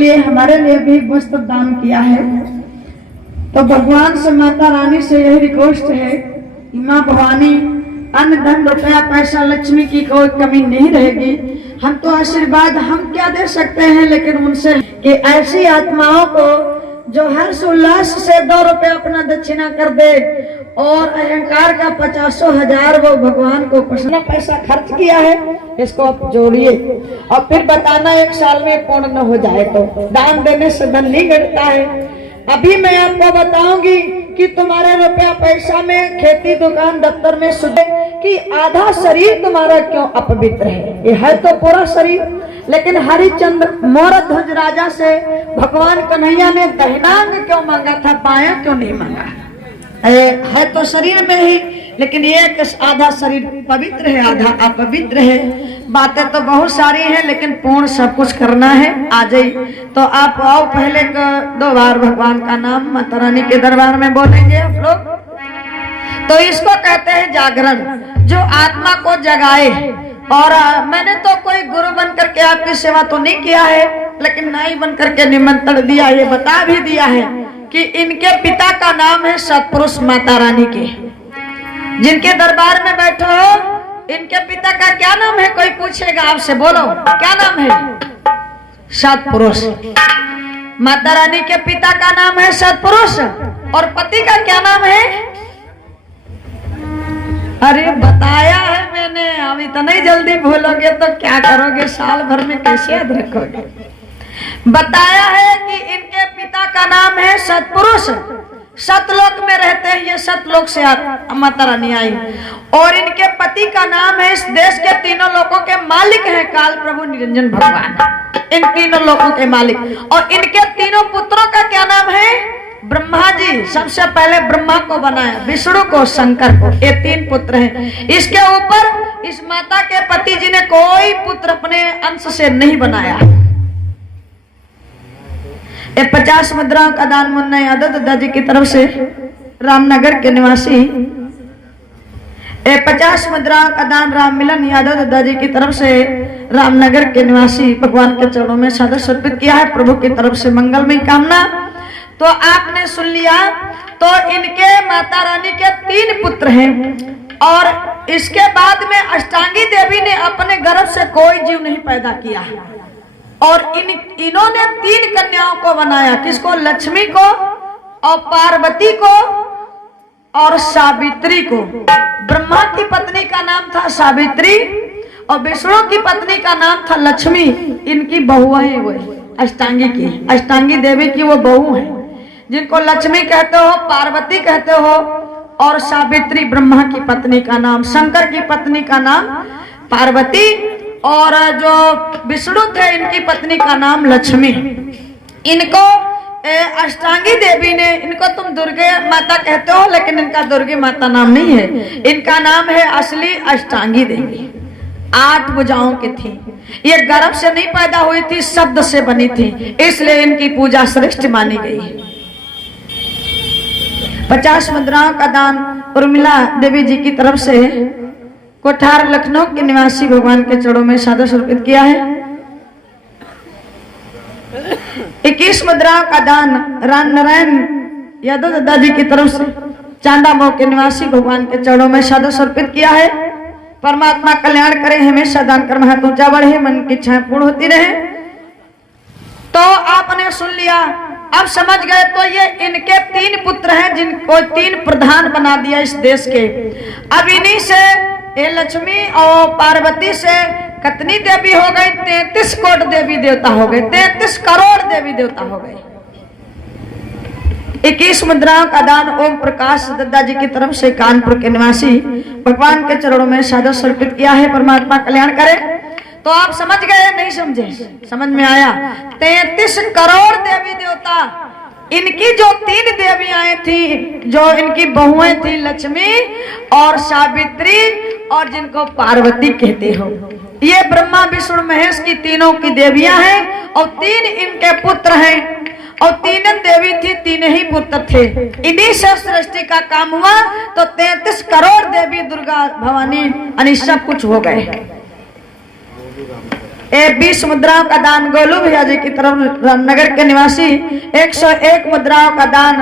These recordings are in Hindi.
लिए हमारे लिए भी वस्त्र दान किया है। तो भगवान से, माता रानी से यही रिक्वेस्ट है कि माँ भवानी, अन्न धन रुपया पैसा लक्ष्मी की कोई कमी नहीं रहेगी। हम तो आशीर्वाद हम क्या दे सकते हैं, लेकिन उनसे कि ऐसी आत्माओं को जो हर्ष उल्लास से 2 रुपये अपना दक्षिणा कर दे और अहंकार का 50,000 वो भगवान को पसंद पैसा खर्च किया है, इसको आप जोड़िए और फिर बताना 1 साल में पूर्ण न हो जाए तो। दान देने से धन नहीं घटता है। अभी मैं आपको बताऊंगी कि तुम्हारे रुपया पैसा में, खेती दुकान दफ्तर में सुधे कि आधा शरीर तुम्हारा क्यों अपवित्र है। ये है तो पूरा शरीर, लेकिन हरिश्चंद्र मोरध्वज राजा से भगवान कन्हैया ने दहिनांग क्यों मांगा था, बायां क्यों नहीं मांगा? है तो शरीर में ही, लेकिन ये आधा शरीर पवित्र है, आधा अपवित्र है। बातें तो बहुत सारी हैं, लेकिन पूर्ण सब कुछ करना है। आ जाइए तो आप आओ, पहले 2 बार भगवान का नाम माता रानी के दरबार में बोलेंगे आप लोग। तो इसको कहते हैं जागरण, जो आत्मा को जगाए। और मैंने तो कोई गुरु बन करके आपकी सेवा तो नहीं किया है, लेकिन नाई बन करके निमंत्रण दिया, ये बता भी दिया है कि इनके पिता का नाम है सतपुरुष माता रानी के। जिनके दरबार में बैठो हो, इनके पिता का क्या नाम है? कोई पूछेगा आपसे, बोलो क्या नाम है? सतपुरुष। माता रानी के पिता का नाम है सतपुरुष और पति का क्या नाम है? अरे बताया है मैंने, अब इतना ही जल्दी भूलोगे तो क्या करोगे, साल भर में कैसे याद रखोगे। बताया है कि इनके पिता का नाम है सतपुरुष, सतलोक में रहते हैं, ये सतलोक से माता रानी आई। और इनके पति का नाम है, इस देश के 3 लोकों के मालिक हैं, काल प्रभु निरंजन भगवान, इन 3 लोकों के मालिक। और इनके 3 पुत्रों का क्या नाम है? ब्रह्मा जी, सबसे पहले ब्रह्मा को बनाया, विष्णु को, शंकर को, ये 3 पुत्र हैं। इसके ऊपर इस माता के पति जी ने कोई पुत्र अपने अंश से नहीं बनाया। 50 मुद्राओं का दान मुन्ना यादव दादाजी की तरफ से, रामनगर के निवासी। 50 मुद्राओं का दान राम मिलन यादव दादाजी की तरफ से, रामनगर के निवासी, भगवान के चरणों में सादर समर्पित किया है। प्रभु की तरफ से मंगलमय कामना। तो आपने सुन लिया, तो इनके माता रानी के 3 पुत्र हैं। और इसके बाद में अष्टांगी देवी ने अपने गर्भ से कोई जीव नहीं पैदा किया और इन्होंने 3 कन्याओं को बनाया। किसको? लक्ष्मी को और पार्वती को और सावित्री को। ब्रह्मा की पत्नी का नाम था सावित्री और विष्णु की पत्नी का नाम था लक्ष्मी। इनकी बहुएं हैं वो अष्टांगी की, अष्टांगी देवी की वो बहू है, जिनको लक्ष्मी कहते हो, पार्वती कहते हो और सावित्री ब्रह्मा की पत्नी का नाम, शंकर की पत्नी का नाम पार्वती और जो विष्णु थे इनकी पत्नी का नाम लक्ष्मी। इनको अष्टांगी देवी ने, इनको तुम दुर्गे माता कहते हो, लेकिन इनका दुर्गे माता नाम नहीं है, इनका नाम है असली अष्टांगी देवी। 8 भुजाओं की थी, ये गर्भ से नहीं पैदा हुई थी, शब्द से बनी थी, इसलिए इनकी पूजा श्रेष्ठ मानी गई है। 50 मुद्राओं का दान उर्मिला देवी जी की तरफ से, कोठार लखनऊ के निवासी, भगवान के चरणों में सादर समर्पित किया है। 21 मुद्राओं का दान राम नारायण यादव दादाजी की तरफ से, चांदा मोह के निवासी, भगवान के चरणों में सादर समर्पित किया है। परमात्मा कल्याण करे, हमेशा दान कर्म हाथ ऊंचा बढ़े, मन की इच्छाएं पूर्ण होती रहे। तो आपने सुन लिया, अब समझ गए। तो ये इनके 3 पुत्र हैं, जिनको 3 प्रधान बना दिया इस देश के। अब इन्हीं से ये लक्ष्मी और पार्वती से कितनी देवी हो गई? 33 कोट देवी देवता हो गए, 33 करोड़ देवी देवता हो गए। 21 मुद्राओं का दान ओम प्रकाश दद्दा जी की तरफ से, कानपुर के निवासी, भगवान के चरणों में सादर समर्पित किया है। परमात्मा कल्याण करे। तो आप समझ गए, नहीं समझे? समझ में आया? 33 करोड़ देवी देवता। इनकी जो 3 देवियां थी, जो इनकी बहुएं थी, लक्ष्मी और सावित्री और जिनको पार्वती कहते हो, ये ब्रह्मा विष्णु महेश की तीनों की देवियां हैं और 3 इनके पुत्र हैं। और 3 देवी थी, 3 ही पुत्र थे। इन्हीं से सृष्टि का काम हुआ। तो 33 करोड़ देवी दुर्गा भवानी अनि सब कुछ हो गए। 20 मुद्राओं का दान गोलू भैया जी की तरफ रामनगर के निवासी 101 मुद्राओं का दान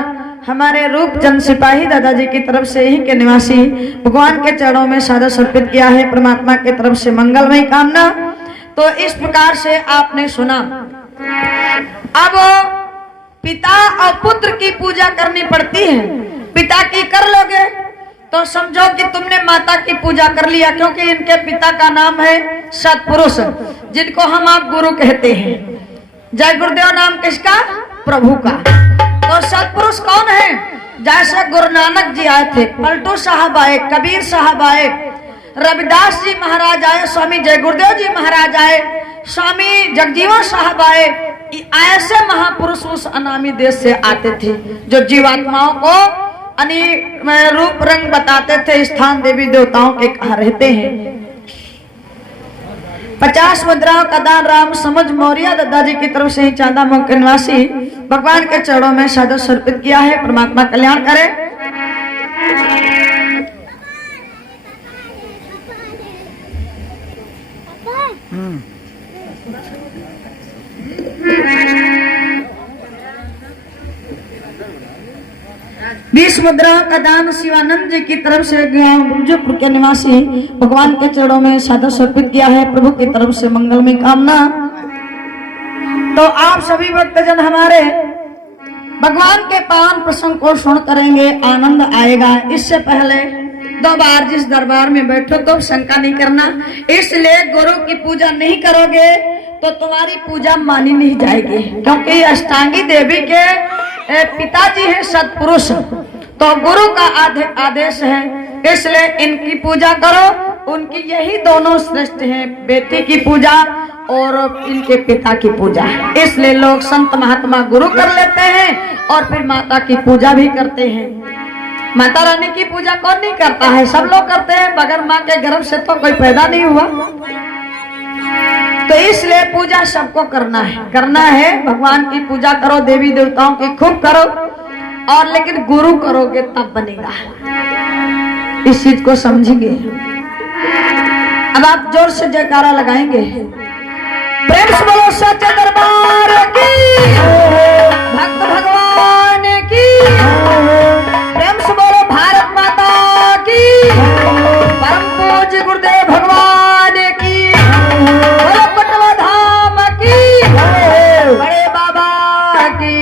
हमारे रूपचंद सिपाही दादाजी की तरफ से ही के निवासी भगवान के चरणों में सादा समर्पित किया है। परमात्मा की तरफ से मंगलमय कामना। तो इस प्रकार से आपने सुना। अब पिता और पुत्र की पूजा करनी पड़ती है। पिता की कर लोगे तो समझो कि तुमने माता की पूजा कर लिया, क्योंकि इनके पिता का नाम है सतपुरुष, जिनको हम आप गुरु कहते हैं। जय गुरुदेव नाम किसका? प्रभु का। तो सतपुरुष कौन है? जैसे गुरु नानक जी आए थे, पलटू साहब आए, कबीर साहब आए, रविदास जी महाराज आए, स्वामी जय गुरुदेव जी महाराज आए, स्वामी जगजीवन साहब आए। ऐसे महापुरुष उस अनामी देश से आते थे जो जीवात्माओं को रूप रंग बताते थे, स्थान देवी देवताओं के कहा रहते हैं। 50 मुद्राओं का दान राम समझ मौर्य दादाजी की तरफ से ही चांदा मुख के निवासी भगवान के चरणों में सादर समर्पित किया है। परमात्मा कल्याण करे। 20 मुद्राओं का दान शिवानंद जी की तरफ से गुरुजपुर के निवासी भगवान के चरणों में सादर समर्पित किया है। प्रभु की तरफ से मंगलमय कामना। तो आप सभी भक्तजन हमारे भगवान के पावन प्रसंग को सुन करेंगे, आनंद आएगा। इससे पहले 2 बार जिस दरबार में बैठो तो शंका नहीं करना। इसलिए गुरु की पूजा नहीं करोगे तो तुम्हारी पूजा मानी नहीं जाएगी, क्योंकि अष्टांगी देवी के पिताजी है सतपुरुष, तो गुरु का आदेश है। इसलिए इनकी पूजा करो। उनकी यही दोनों श्रेष्ठ हैं, बेटी की पूजा और इनके पिता की पूजा। इसलिए लोग संत महात्मा गुरु कर लेते हैं और फिर माता की पूजा भी करते हैं। माता रानी की पूजा कौन नहीं करता है? सब लोग करते हैं। बगैर माँ के गर्भ से तो कोई पैदा नहीं हुआ। तो इसलिए पूजा सबको करना है। भगवान की पूजा करो, देवी देवताओं की खूब करो, और लेकिन गुरु करोगे तब बनेगा। इस चीज को समझेंगे। अब आप जोर से जयकारा लगाएंगे। प्रेम से बोलो सच्चे दरबार की, भक्त भगवान की, प्रेम से बोलो भारत माता की, परम पूज्य गुरुदेव भगवान की, बोलो पटवा धाम की, बड़े बाबा की।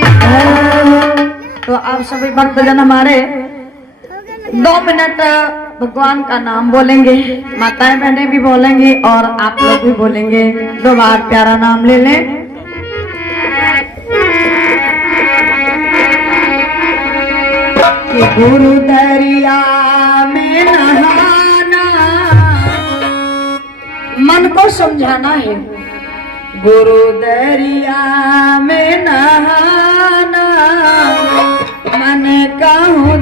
तो आप सभी भक्तजन हमारे 2 मिनट भगवान का नाम बोलेंगे। माताएं बहनें भी बोलेंगी और आप लोग भी बोलेंगे। 2 बार प्यारा नाम ले लें। गुरु दरिया में नहाना, मन को समझाना है। गुरु दरिया में नहाना, मन कहूँ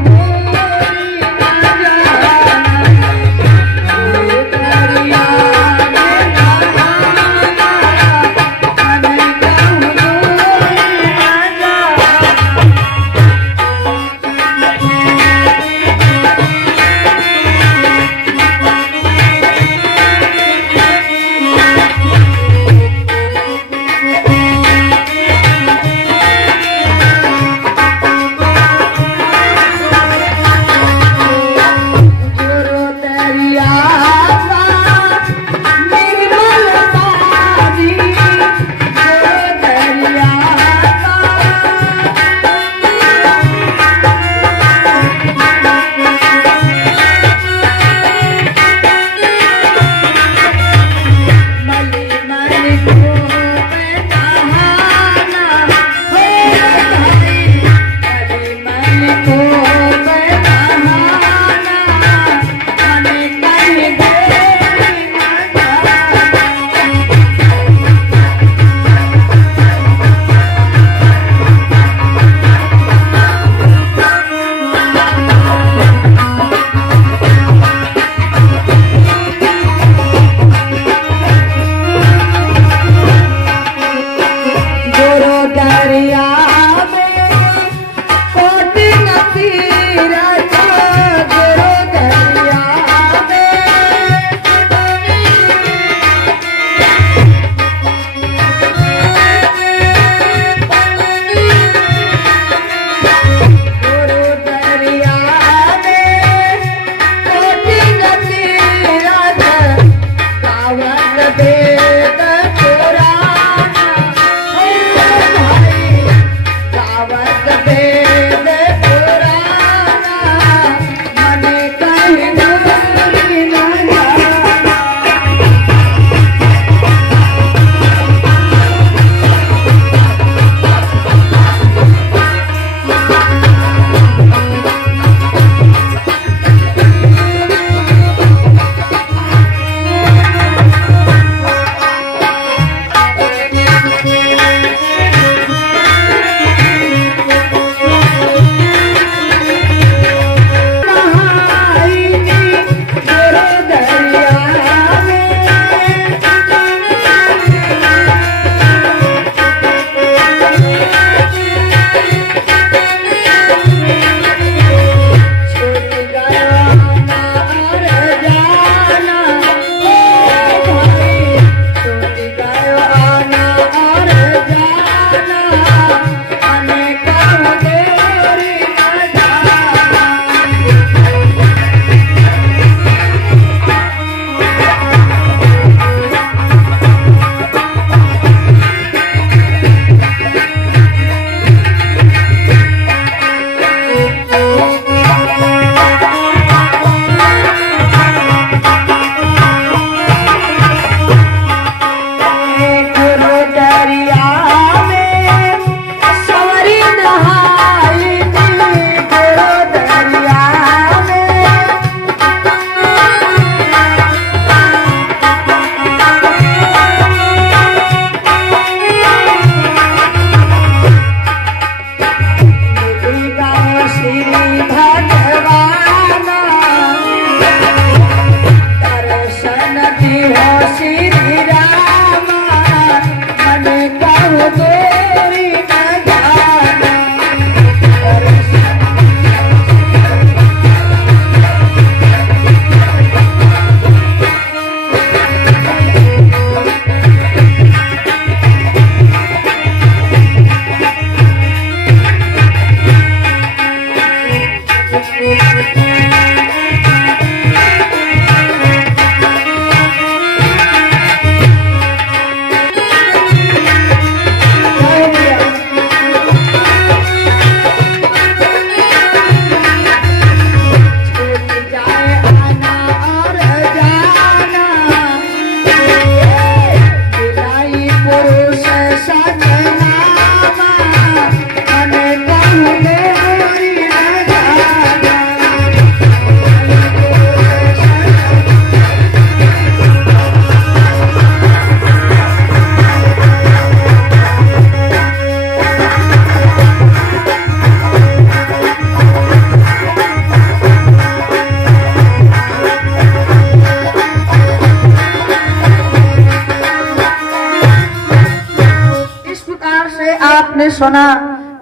आपने सुना,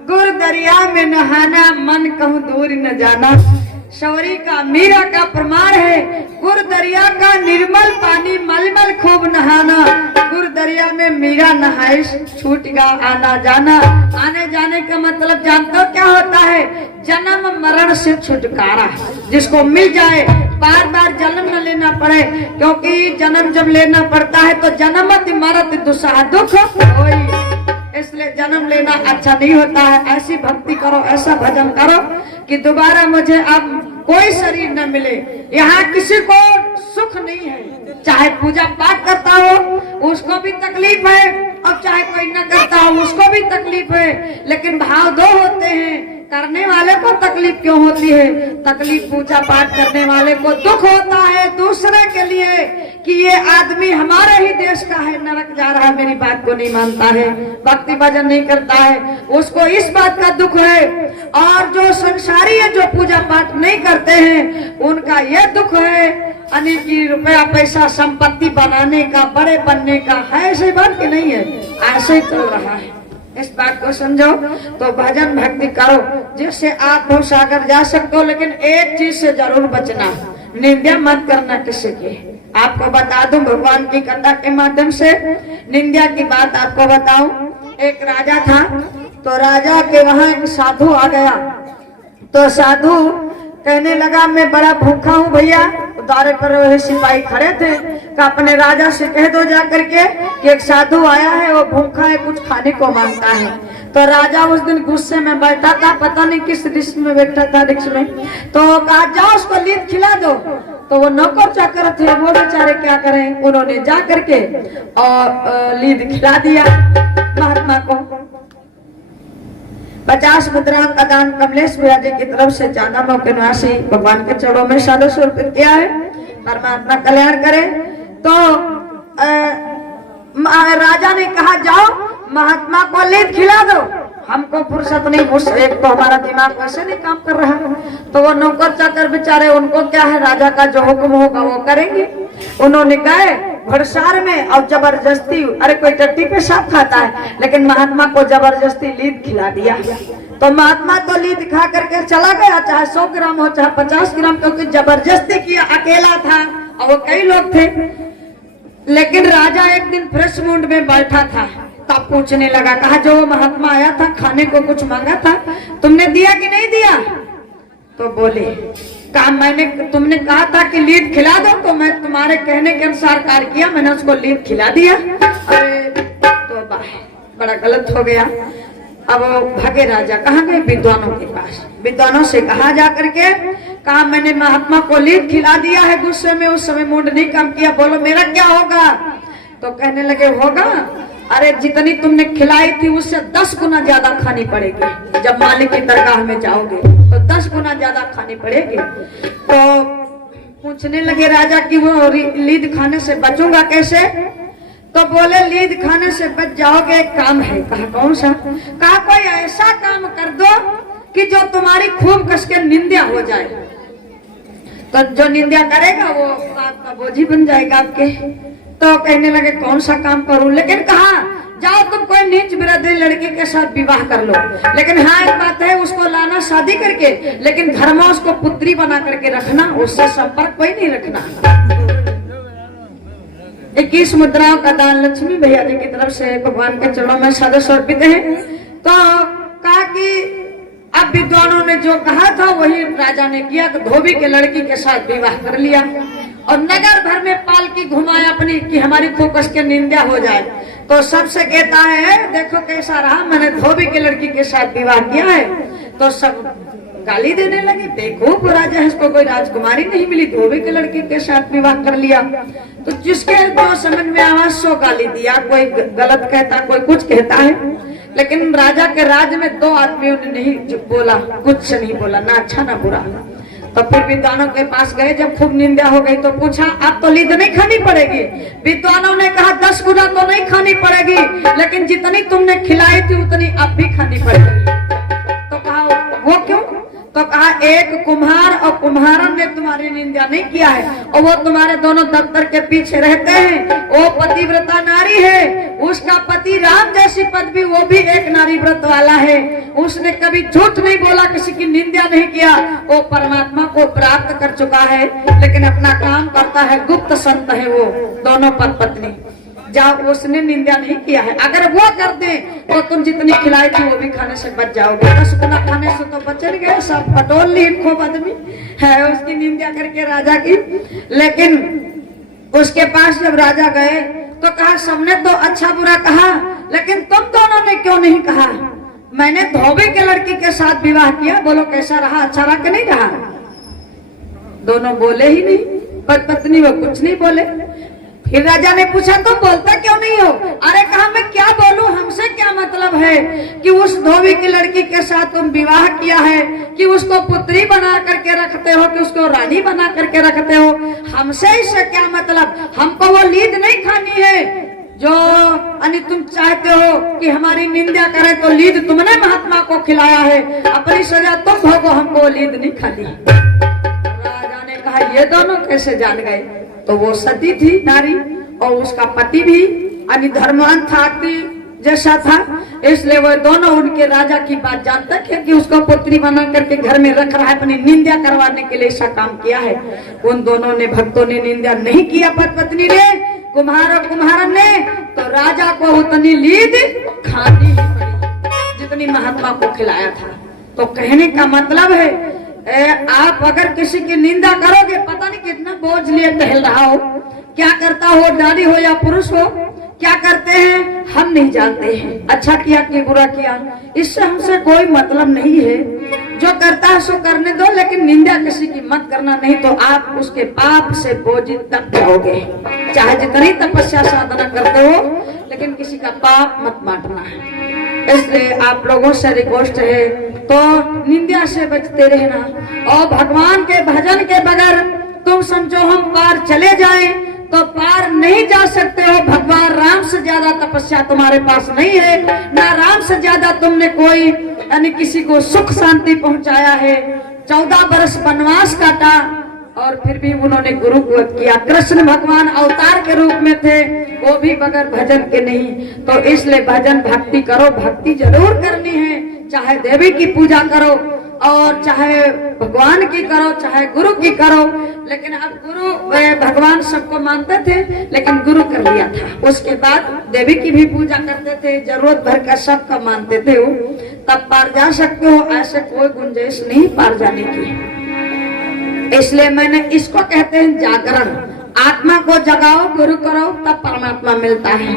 गुर दरिया में नहाना मन कहूँ दूर न जाना। शौरी का मीरा का प्रमाण है, गुर दरिया का निर्मल पानी मलमल खूब नहाना। गुर दरिया में मीरा नहाए छूट गा आना जाना। आने जाने का मतलब जानते हो क्या होता है? जन्म मरण से छुटकारा, जिसको मिल जाए बार बार जन्म न लेना पड़े, क्योंकि जन्म जब लेना पड़ता है तो जन्मत मरत दुसह दुख होई, इसलिए जन्म लेना अच्छा नहीं होता है। ऐसी भक्ति करो, ऐसा भजन करो कि दोबारा मुझे अब कोई शरीर न मिले। यहाँ किसी को सुख नहीं है, चाहे पूजा पाठ करता हो उसको भी तकलीफ है, और चाहे कोई न करता हो उसको भी तकलीफ है। लेकिन भाव दो होते हैं, करने वाले को तकलीफ क्यों होती है? तकलीफ पूजा पाठ करने वाले को दुख होता है दूसरे के लिए कि ये आदमी हमारे ही देश का है, नरक जा रहा है, मेरी बात को नहीं मानता है, भक्ति भजन नहीं करता है, उसको इस बात का दुख है। और जो संसारी है, जो पूजा पाठ नहीं करते हैं, उनका ये दुख है अनेकी रुपया पैसा संपत्ति बनाने का, बड़े बनने का है। ऐसी बात की नहीं है, ऐसे ही चल रहा है। इस बात को समझो तो भजन भक्ति करो, जिससे आप भव सागर जा सकते हो। लेकिन एक चीज से जरूर बचना, निंदा मत करना किसी की। आपको बता दूं, भगवान की कथा के माध्यम से निंदा की बात आपको बताऊं। एक राजा था, तो राजा के वहां एक साधु आ गया। तो साधु कहने लगा, मैं बड़ा भूखा हूँ भैया। द्वारे पर वही सिपाही खड़े थे कि अपने राजा से कह दो जा करके कि एक साधु आया है, वो भूखा है, कुछ खाने को मांगता है। तो राजा उस दिन गुस्से में बैठा था, पता नहीं किस रिश्त में बैठा था, रिक्स में। तो कहा जाओ उसको लीद खिला दो। तो वो नौकर चाकर थे, वो बेचारे क्या करें, उन्होंने जा करके और लीद खिला दिया महात्मा को। 50 मुद्रा का दान कमलेश भैया जी की तरफ से चांदा मौके निवासी भगवान के चरणों में 150 रुपये किया है। परमात्मा कल्याण करे। तो राजा ने कहा जाओ महात्मा को लीद खिला दो, हमको फुर्सत नहीं, एक तो हमारा दिमाग वैसे नहीं काम कर रहा है। तो वो नौकर चाकर बेचारे, उनको क्या है, राजा का जो हुक्म होगा वो करेंगे। उन्होंने गए भरसार में और जबरदस्ती, अरे कोई टट्टी पे साफ खाता है, लेकिन महात्मा को जबरदस्ती लीद खिला दिया। तो महात्मा तो लीद खा करके चला गया, चाहे 100 ग्राम हो चाहे 50 ग्राम, क्योंकि जबरदस्ती किया, अकेला था और वो कई लोग थे। लेकिन राजा एक दिन फ्रेश मूड में बैठा था, तब पूछने लगा, कहा जो महात्मा आया था खाने को कुछ मांगा था, तुमने दिया कि नहीं दिया? तो बोले, कहा मैंने, तुमने कहा था कि लीद खिला दो, तो मैं तुम्हारे कहने के अनुसार कार्य किया, मैंने उसको लीद खिला दिया। अरे तो बड़ा गलत हो गया। अब भागे राजा, कहाँ गए? विद्वानों के पास। विद्वानों से कहा जा करके, कहा मैंने महात्मा को लीद खिला दिया है। गुस्से में उस समय मूड नहीं काम किया, बोलो मेरा क्या होगा? तो कहने लगे, होगा, अरे जितनी तुमने खिलाई थी उससे 10 गुना ज्यादा खानी पड़ेगी। जब मालिक की दरगाह में जाओगे तो 10 गुना ज्यादा खानी पड़ेगी। तो पूछने लगे राजा कि वो लीद खाने से बचूंगा कैसे? तो बोले लीद खाने से बच जाओगे, एक काम है। कहा कौन सा? कहा कोई ऐसा काम कर दो कि जो तुम्हारी खूब कस के निंदा हो जाए, तो जो निंदा करेगा वो आपका बोझी बन जाएगा आपके। तो कहने लगे कौन सा काम करूं? लेकिन कहा जाओ तुम कोई नीच बिरादरी लड़के के साथ विवाह कर लो, लेकिन हाँ एक बात है, उसको लाना शादी करके, लेकिन घर में उसको पुत्री बना करके रखना, उससे संपर्क कोई नहीं रखना। 21 मुद्राओं का दान लक्ष्मी भैया जी की तरफ से भगवान के चरणों में 150 अर्पित है। तो कहा कि अब विद्वानों ने जो कहा था वही राजा ने किया, तो धोबी के लड़की के साथ विवाह कर लिया और नगर भर में पालकी घुमाया अपनी कि हमारी फोकस के निंदा हो जाए। तो सबसे कहता है देखो कैसा रहा, मैंने धोबी के लड़की के साथ विवाह किया है। तो सब गाली देने लगे, बेवकूफ राजा है, इसको कोई राजकुमारी नहीं मिली, धोबी के लड़की के साथ विवाह कर लिया। तो जिसके जो समझ में आवाज सो गाली दिया, कोई गलत कहता, कोई कुछ कहता है। लेकिन राजा के राज में 2 आदमियों ने नहीं बोला, कुछ नहीं बोला, ना अच्छा ना बुरा। तो फिर विद्वानों के पास गए, जब खूब निंदा हो गई तो पूछा अब तो लीद नहीं खानी पड़ेगी? विद्वानों ने कहा 10 गुना तो नहीं खानी पड़ेगी, लेकिन जितनी तुमने खिलाई थी उतनी अब भी खानी पड़ेगी। तो कहा वो क्यों? तो कहा एक कुम्हार और कुम्हारन ने तुम्हारी निंदा नहीं किया है, और वो तुम्हारे दोनों दफ्तर के पीछे रहते हैं, वो पतिव्रता नारी है, उसका पति राम जैसी पदवी, वो भी एक नारी व्रत वाला है, उसने कभी झूठ नहीं बोला, किसी की निंदा नहीं किया, वो परमात्मा को प्राप्त कर चुका है, लेकिन अपना काम करता है, गुप्त संत है वो दोनों पति पत्नी। जब उसने निंदा नहीं किया है, अगर वो कर दे तो तुम जितनी खिलाई थी वो भी खाने से बच जाओगे, बस उतना खाने से तो बच गए, सब पटोल ली खूब आदमी है उसकी निंदा करके राजा की। लेकिन उसके पास जब राजा गए तो कहा सबने तो अच्छा बुरा कहा, लेकिन तुम दोनों ने क्यों नहीं कहा? मैंने धोबी के लड़की के साथ विवाह किया, बोलो कैसा रहा, अच्छा रहा कि नहीं रहा? दोनों बोले ही नहीं, पर पत्नी वो कुछ नहीं बोले। फिर राजा ने पूछा तुम बोलता क्यों नहीं हो? अरे कहा मैं क्या बोलूं, हमसे क्या मतलब है कि उस धोबी की लड़की के साथ तुम विवाह किया है, कि उसको पुत्री बना करके रखते हो, कि उसको रानी बना करके रखते हो, हमसे इससे क्या मतलब? हमको वो लीद नहीं खानी है जो तुम चाहते हो कि हमारी निंदा करें, तो लीद तुमने महात्मा को खिलाया है, अपनी सजा तुम भोगो, हमको लीद नहीं खानी। राजा ने कहा ये दोनों कैसे जान गए? तो वो सती थी नारी, और उसका पति भी धर्मवान था जैसा था, इसलिए वो दोनों उनके राजा की बात जानता है कि उसको पुत्री बना करके घर में रख रहा है, अपनी निंदा करवाने के लिए ऐसा काम किया है। उन दोनों ने भक्तों ने निंदा नहीं किया, पत्नी ने, कुम्हार और कुम्हारन ने, तो राजा को उतनी लीद खानी ही पड़ी जितनी महात्मा को खिलाया था। तो कहने का मतलब है आप अगर किसी की निंदा करोगे, पता नहीं कितना बोझ लिए टहल रहा हो, क्या करता हो, नारी हो या पुरुष हो, क्या करते हैं हम नहीं जानते हैं, अच्छा किया कि बुरा किया, इससे हमसे कोई मतलब नहीं है। जो करता है सो करने दो, लेकिन निंदा किसी की मत करना, नहीं तो आप उसके पाप से बोझित तक जाओगे। चाहे जितनी तपस्या साधना करते हो, लेकिन किसी का पाप मत बांटना है। इसलिए आप लोगों से रिक्वेस्ट है तो निंदा से बचते रहना, और भगवान के भजन के बगैर तुम समझो हम पार चले जाएं तो पार नहीं जा सकते हो। भगवान राम से ज्यादा तपस्या तुम्हारे पास नहीं है, ना राम से ज्यादा तुमने कोई किसी को सुख शांति पहुंचाया है। 14 वर्ष वनवास काटा और फिर भी उन्होंने गुरु को किया। कृष्ण भगवान अवतार के रूप में थे, वो भी बगैर भजन के नहीं। तो इसलिए भजन भक्ति करो, भक्ति जरूर करनी है, चाहे देवी की पूजा करो और चाहे भगवान की करो, चाहे गुरु की करो। लेकिन अब गुरु भगवान सबको मानते थे, लेकिन गुरु कर लिया था, उसके बाद देवी की भी पूजा करते थे, जरूरत भर का सबका मानते थे वो, तब पार जा सकते हो। ऐसे कोई गुंजाइश नहीं पार जाने की। इसलिए मैंने इसको कहते हैं जागरण। आत्मा को जगाओ, गुरु करो, तब परमात्मा मिलता है।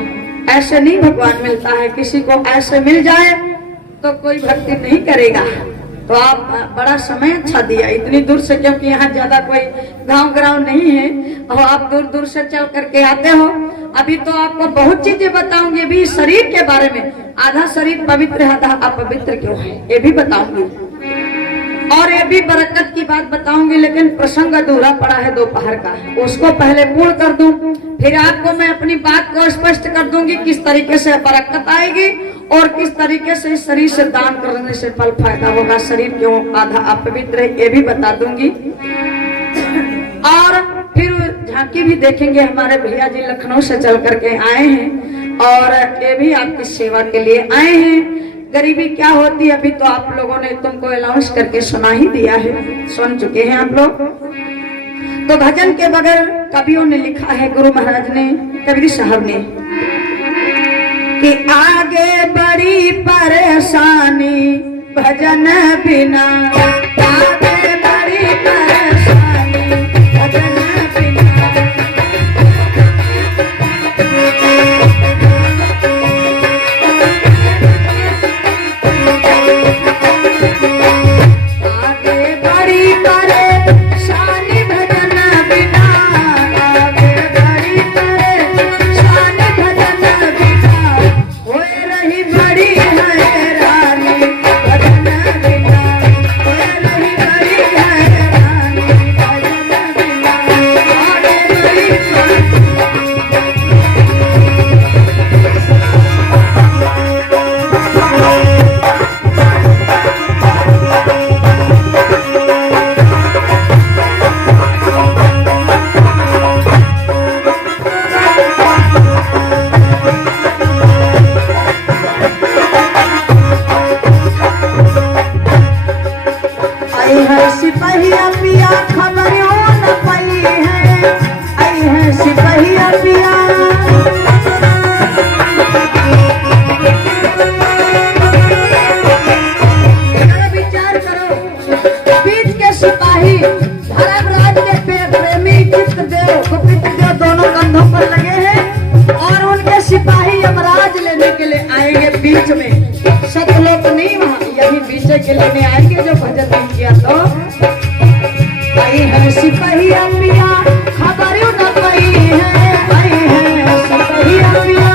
ऐसे नहीं भगवान मिलता है। किसी को ऐसे मिल जाए तो कोई भक्ति नहीं करेगा। तो आप बड़ा समय अच्छा दिया इतनी दूर से, क्योंकि यहाँ ज्यादा कोई गांव ग्राउंड नहीं है और आप दूर दूर से चल करके आते हो। अभी तो आपको बहुत चीजें बताऊंगी, अभी शरीर के बारे में। आधा शरीर पवित्र है, आधा अपवित्र क्यों है, ये भी बताऊंगी, और ये भी बरकत की बात बताऊंगी। लेकिन प्रसंग अधूरा पड़ा है दोपहर का, उसको पहले पूर्ण कर दूं, फिर आपको मैं अपनी बात को स्पष्ट कर दूंगी किस तरीके से बरकत आएगी और किस तरीके से शरीर से दान करने से फल फायदा होगा। शरीर क्यों आधा अपवित्र है ये भी बता दूंगी, और फिर झांकी भी देखेंगे। हमारे भैया जी लखनऊ से चल करके आए हैं और ये भी आपकी सेवा के लिए आए हैं। गरीबी क्या होती है अभी तो आप लोगों ने तुमको अनाउंस करके सुना ही दिया है, सुन चुके हैं आप लोग। तो भजन के बगैर कवियों ने लिखा है, गुरु महाराज ने, कबीर साहब ने, कि आगे बड़ी परेशानी भजन बिना, आगे बड़ी परेशानी भजन बिना। सिपाही धर्मराज के प्रेमी चित्रदेव कुपितदेव दोनों कंधों पर लगे हैं और उनके सिपाही यमराज लेने के लिए आएंगे बीच में। सतलोक नहीं, वहां यही बीचे के लेने आएंगे जो भजन नहीं किया तो आई है सिपाही अम्बिया खबर न पाई है, आई है सिपाही अम्बिया।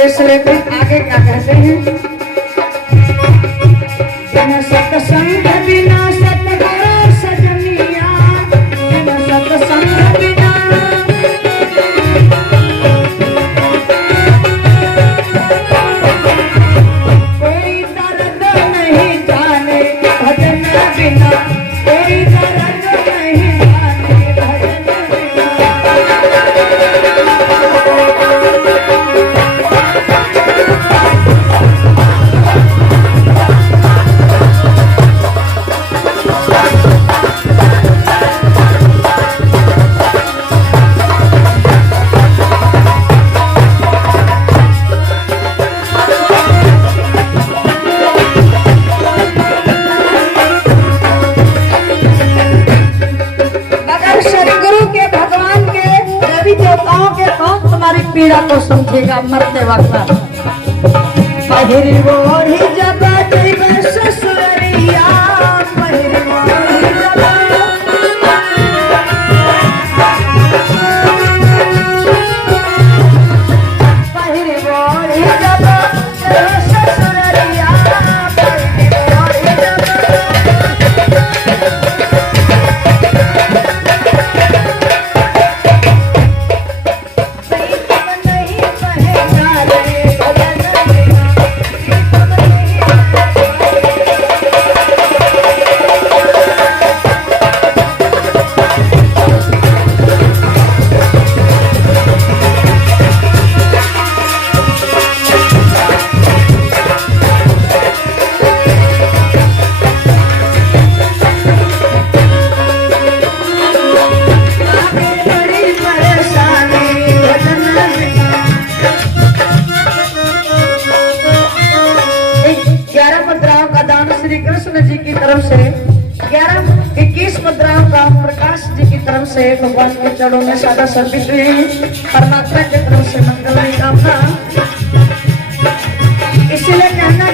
इसलिए फिर आगे क्या कहते हैं, बिना सत्संग बिना सतगुरु सजनिया, बिना सत्संग बिना कोई दर्द नहीं जाने भजन बिना, कोई दर्द नहीं जाने भजन बिना। पीड़ा को समझेगा मरते वक्त। पहिरी ओढ़ी जब जइबे ससुरिया, पहिरी ओढ़ी जब पहिरी ओढ़ी जब ससुरिया, पहिरी ओढ़ी जब जी की तरफ से 21 मुद्राओं का प्रकाश जी की तरफ से भगवान के चरणों में सादा समर्पित हुए हैं। परमात्मा की तरफ से मंगल कामना। इसीलिए कहना